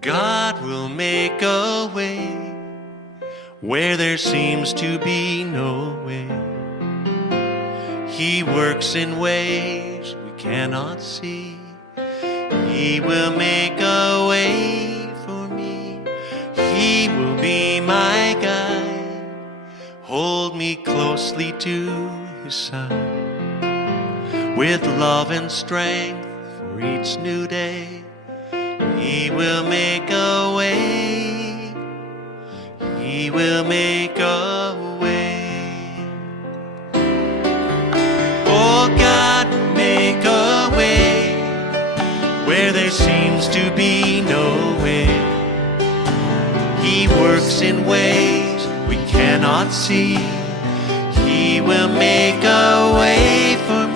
God will make a way where there seems to be no way. He works in ways we cannot see. He will make a way for me. He will be my guide, hold me closely to His side. With love and strength for each new day, He will make a way. He will make a way. Oh, God will make a way where there seems to be no way. He works in ways we cannot see. He will make a way for me.